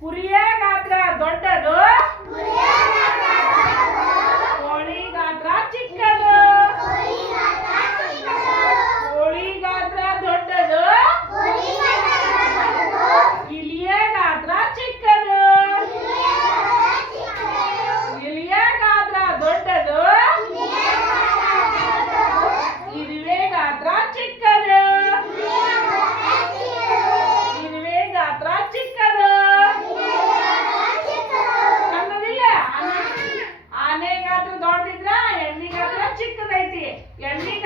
புரிய காத்துல You?